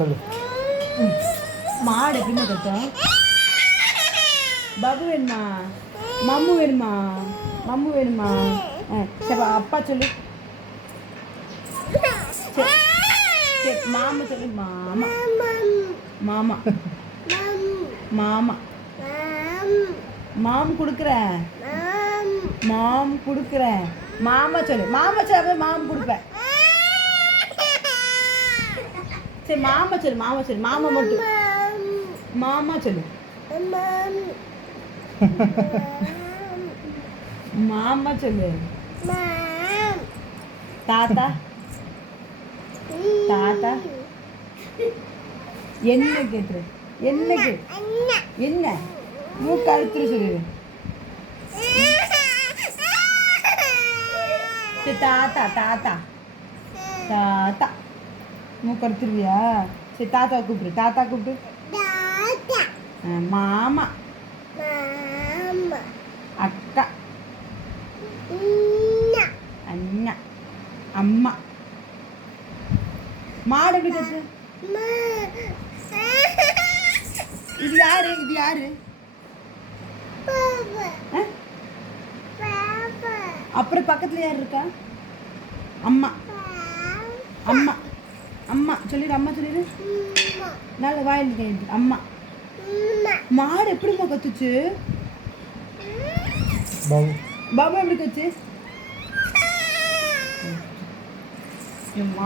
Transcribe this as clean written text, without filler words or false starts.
சொல்லு. மாடு எப்படிமா கத்தும்? பாபு வேணுமா? மம்மு வேணுமா? மம்மு வேணுமா? சரி அப்பா சொல்லு. சரி மாமா சொல்லு. மாமா மாமா மாமா மாம் கொடுக்குறேன். மாம் கொடுக்குறேன். மாமா சொல்லு. மாமா சொல்லு. மாம் கொடுப்பேன். சரி மாமா சொல்லு. மாமா சொல்லு. மாமா மட்டும் மாமா சொல்லு. மாமா சொல்லு. தாத்தா தாத்தா என்ன கேட்டுரு? என்ன கேட்டு? என்ன மூக்கு அழுத்துரு சொல்லு. சரி தாத்தா தாத்தா தாத்தா மூக்கு அழுத்துருவியா? சரி தாத்தா கூப்பிடு. தாத்தா கூப்பிடு. மாமா அக்கா அண்ணா அம்மா. மாடு எப்படி கத்து? இது யாரு? இது யாரு? அப்புறம் பக்கத்துல யார் இருக்கா? அம்மா அம்மா அம்மா சொல்லிடு. அம்மா சொல்லிடு. நல்ல வாயில் கைது. அம்மா. மாடு எப்படிமா கத்துச்சு? பாபா எப்படி கத்துச்சு?